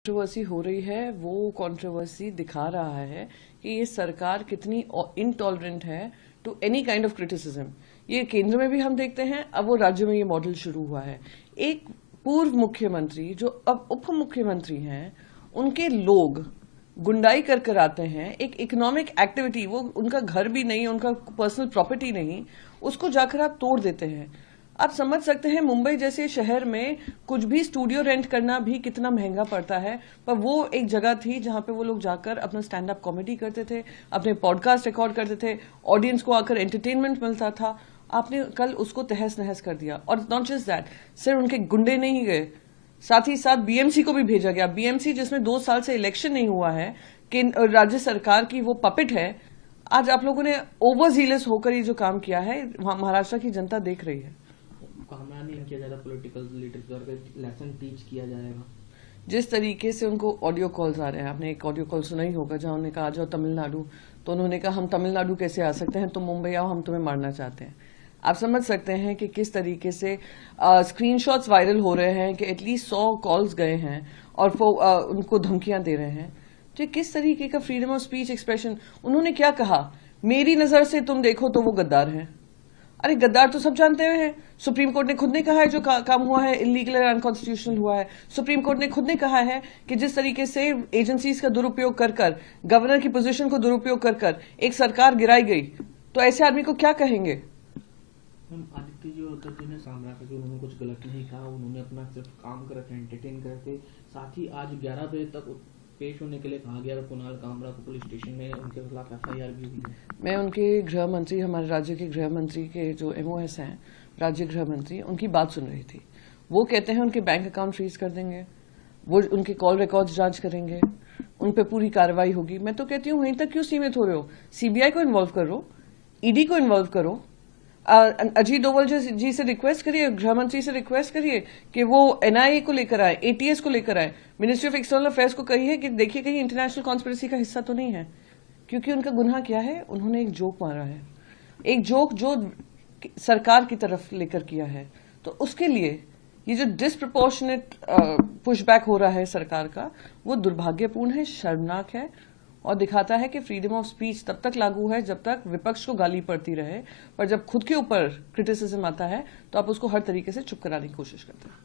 Controversy हो रही है वो कंट्रोवर्सी दिखा रहा है कि ये सरकार कितनी इनटॉलरेंट है to any kind of criticism. ये केंद्र में भी हम देखते हैं, अब वो राज्य में ये मॉडल शुरू हुआ है। एक पूर्व मुख्यमंत्री जो अब उप मुख्यमंत्री हैं, उनके लोग गुंडाई कर कर आते हैं, एक इकोनॉमिक एक्टिविटी, वो उनका घर भी नहीं, उनका पर्सनल प्रॉपर्टी नहीं, उसको जाकर आप तोड़ देते हैं। आप समझ सकते हैं मुंबई जैसे शहर में कुछ भी स्टूडियो रेंट करना भी कितना महंगा पड़ता है, पर वो एक जगह थी जहां पे वो लोग जाकर अपना स्टैंड अप कॉमेडी करते थे, अपने पॉडकास्ट रिकॉर्ड करते थे, ऑडियंस को आकर एंटरटेनमेंट मिलता था। आपने कल उसको तहस नहस कर दिया। और नॉट जस्ट दैट, सिर्फ उनके गुंडे नहीं गए, साथ ही साथ बीएमसी को भी भेजा गया। बीएमसी जिसमें 2 साल से इलेक्शन नहीं हुआ है, कि राज्य सरकार की वो पपेट है। आज आप लोगों ने ओवर जीलस होकर ये जो काम किया है, महाराष्ट्र की जनता देख रही है। कामयाब नहीं किया जाएगा, पॉलिटिकल लीडर्स द्वारा लेसन टीच किया जाएगा। जिस तरीके से उनको ऑडियो कॉल्स आ रहे हैं, आपने एक ऑडियो कॉल सुना ही होगा जहां उन्होंने कहा आ जाओ तमिलनाडु, तो उन्होंने कहा हम तमिलनाडु कैसे आ सकते हैं, तुम मुंबई आओ, हम तुम्हें मारना चाहते हैं। आप समझ सकते हैं कि किस तरीके से स्क्रीनशॉट्स वायरल हो रहे हैं कि एटलीस्ट 100 कॉल्स गए हैं और वो उनको धमकियां दे रहे हैं। तो किस तरीके का फ्रीडम ऑफ स्पीच एक्सप्रेशन। उन्होंने क्या कहा, मेरी नजर से तुम देखो तो वो गद्दार हैं। अरे गद्दार तो सब जानते हैं। सुप्रीम कोर्ट ने खुद ने कहा है जो काम हुआ है इलीगल और अनकॉन्स्टिट्यूशनल हुआ है। सुप्रीम कोर्ट ने खुद ने कहा है कि जिस तरीके से एजेंसीज का दुरुपयोग कर कर, गवर्नर की पोजीशन को दुरुपयोग कर कर एक सरकार गिराई गई, तो ऐसे आदमी को क्या कहेंगे। आदित्य जी होता जी ने सामना करके उन्होंने कुछ गलत नहीं कहा, उन्होंने अपना सिर्फ काम कर रखा, एंटरटेन करके। साथ ही आज 11 बजे तक पेश होने के लिए कहा गया, कुणाल कामरा को पुलिस स्टेशन में उनके खिलाफ एफआईआर भी हुई है। मैं उनके गृह मंत्री, हमारे राज्य के गृह मंत्री के जो एमओएस हैं, राज्य गृह मंत्री, उनकी बात सुन रही थी। वो कहते हैं उनके बैंक अकाउंट फ्रीज कर देंगे, वो उनके कॉल रिकॉर्ड्स जांच करेंगे, उन पर पूरी कार्रवाई होगी। मैं तो कहती हूँ वहीं तक क्यों सीमित हो रहे हो, सीबीआई को इन्वॉल्व करो, ईडी को इन्वॉल्व करो। अजीत डोवल जी से रिक्वेस्ट करिए, गृह मंत्री से रिक्वेस्ट करिए कि वो एनआईए को लेकर आए, एटीएस को लेकर आए, मिनिस्ट्री ऑफ एक्सटर्नल अफेयर्स को कहिए कि देखिए कहीं इंटरनेशनल कॉन्स्पिरेसी का हिस्सा तो नहीं है। क्योंकि उनका गुनाह क्या है, उन्होंने एक जोक मारा है, एक जोक जो सरकार की तरफ लेकर किया है। तो उसके लिए ये जो डिसप्रपोर्शनेट पुशबैक हो रहा है सरकार का, वो दुर्भाग्यपूर्ण है, शर्मनाक है, और दिखाता है कि फ्रीडम ऑफ स्पीच तब तक लागू है जब तक विपक्ष को गाली पड़ती रहे, पर जब खुद के ऊपर क्रिटिसिज्म आता है तो आप उसको हर तरीके से चुप कराने की कोशिश करते हैं।